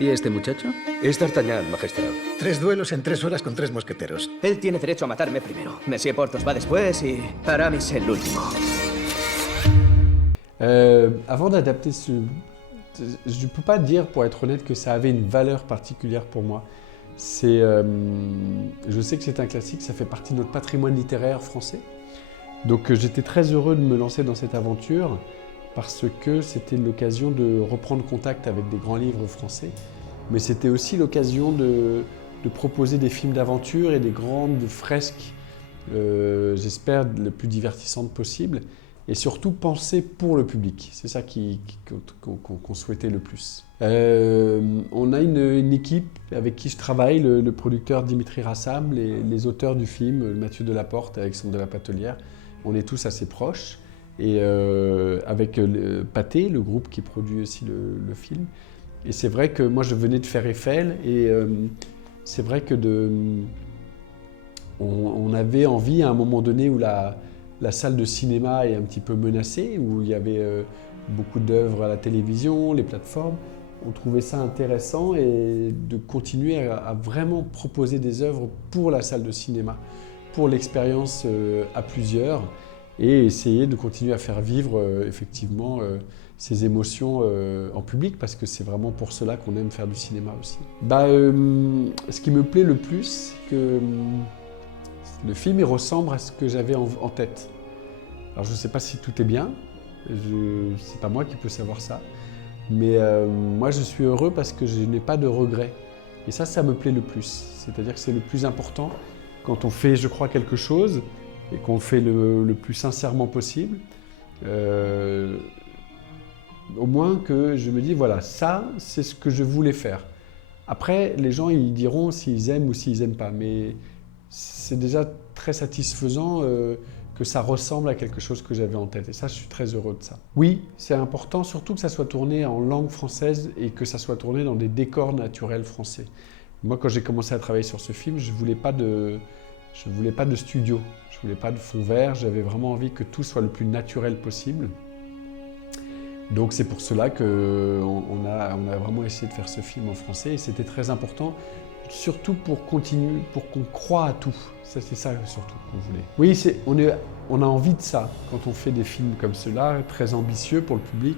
¿Y este muchacho? Es D'Artagnan, Majestad. 3 duelos en 3 horas con 3 mosqueteros. Él tiene derecho a matarme primero. Monsieur Porthos va después y Aramis el último. Avant d'adapter ce... Je ne peux pas dire, pour être honnête, que ça avait une valeur particulière pour moi. Je sais que c'est un classique, ça fait partie de notre patrimoine littéraire français. Donc j'étais très heureux de me lancer dans cette aventure parce que c'était l'occasion de reprendre contact avec des grands livres français. Mais c'était aussi l'occasion de proposer des films d'aventure et des grandes fresques, j'espère, les plus divertissantes possibles. Et surtout penser pour le public. C'est ça qu'on souhaitait le plus. On a une équipe avec qui je travaille, le producteur Dimitri Rassam, les auteurs du film, Mathieu Delaporte et Alexandre de la Patelière. On est tous assez proches. Et avec Pathé, le groupe qui produit aussi le film. Et c'est vrai que moi je venais de faire Eiffel et c'est vrai que on avait envie à un moment donné où la salle de cinéma est un petit peu menacée, où il y avait beaucoup d'œuvres à la télévision, les plateformes. On trouvait ça intéressant et de continuer à vraiment proposer des œuvres pour la salle de cinéma, pour l'expérience à plusieurs et essayer de continuer à faire vivre effectivement ces émotions en public parce que c'est vraiment pour cela qu'on aime faire du cinéma aussi. Ce qui me plaît le plus, c'est que le film il ressemble à ce que j'avais en tête. Alors je ne sais pas si tout est bien, c'est pas moi qui peux savoir ça, mais moi je suis heureux parce que je n'ai pas de regrets. Et ça me plaît le plus. C'est-à-dire que c'est le plus important quand on fait, je crois, quelque chose et qu'on le fait le plus sincèrement possible. Au moins que je me dis, voilà, ça c'est ce que je voulais faire. Après, les gens ils diront s'ils aiment ou s'ils n'aiment pas, mais c'est déjà très satisfaisant que ça ressemble à quelque chose que j'avais en tête. Et ça, je suis très heureux de ça. Oui, c'est important, surtout que ça soit tourné en langue française et que ça soit tourné dans des décors naturels français. Moi, quand j'ai commencé à travailler sur ce film, je voulais pas de studio, je voulais pas de fond vert, j'avais vraiment envie que tout soit le plus naturel possible. Donc c'est pour cela qu'on a vraiment essayé de faire ce film en français et c'était très important, surtout pour continuer, pour qu'on croie à tout. C'est ça surtout qu'on voulait. Oui, on a envie de ça. Quand on fait des films comme cela, très ambitieux pour le public,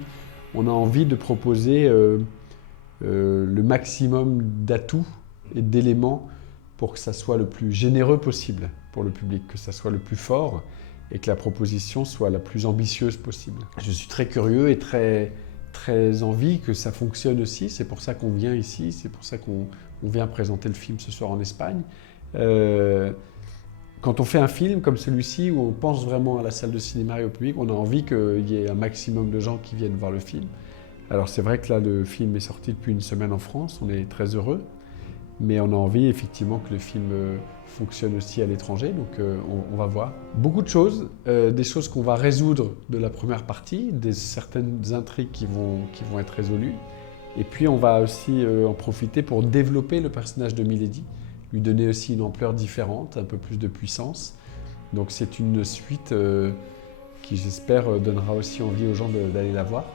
on a envie de proposer le maximum d'atouts et d'éléments pour que ça soit le plus généreux possible pour le public, que ça soit le plus fort et que la proposition soit la plus ambitieuse possible. Je suis très curieux et très envie que ça fonctionne aussi. C'est pour ça qu'on vient ici, c'est pour ça qu'on vient présenter le film ce soir en Espagne. Quand on fait un film comme celui-ci, où on pense vraiment à la salle de cinéma et au public, on a envie qu'il y ait un maximum de gens qui viennent voir le film. Alors c'est vrai que là, le film est sorti depuis une semaine en France, on est très heureux, mais on a envie effectivement que le film fonctionne aussi à l'étranger, donc on va voir. Beaucoup de choses, des choses qu'on va résoudre de la première partie, certaines intrigues qui vont être résolues, et puis on va aussi en profiter pour développer le personnage de Milady, lui donner aussi une ampleur différente, un peu plus de puissance. Donc c'est une suite qui, j'espère, donnera aussi envie aux gens d'aller la voir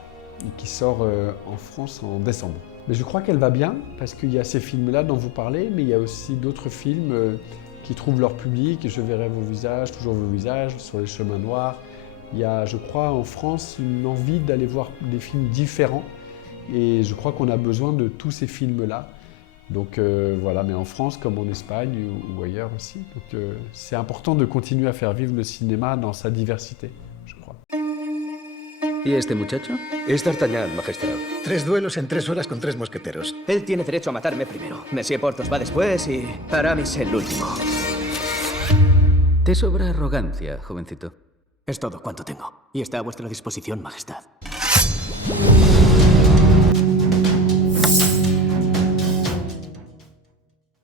et qui sort en France en décembre. Mais je crois qu'elle va bien parce qu'il y a ces films-là dont vous parlez, mais il y a aussi d'autres films qui trouvent leur public. Je verrai vos visages, toujours vos visages, sur les chemins noirs. Il y a, je crois, en France, une envie d'aller voir des films différents et je crois qu'on a besoin de tous ces films-là. Donc voilà, mais en France comme en Espagne ou ailleurs aussi. Donc c'est important de continuer à faire vivre le cinéma dans sa diversité, je crois. ¿Y este muchacho? Es D'Artagnan, Majestad. 3 duelos en 3 horas con 3 mosqueteros. Él tiene derecho a matarme primero. Monsieur Porthos va después y Aramis el último. Te sobra arrogancia, jovencito. Es todo cuanto tengo. Y está a vuestra disposición, Majestad.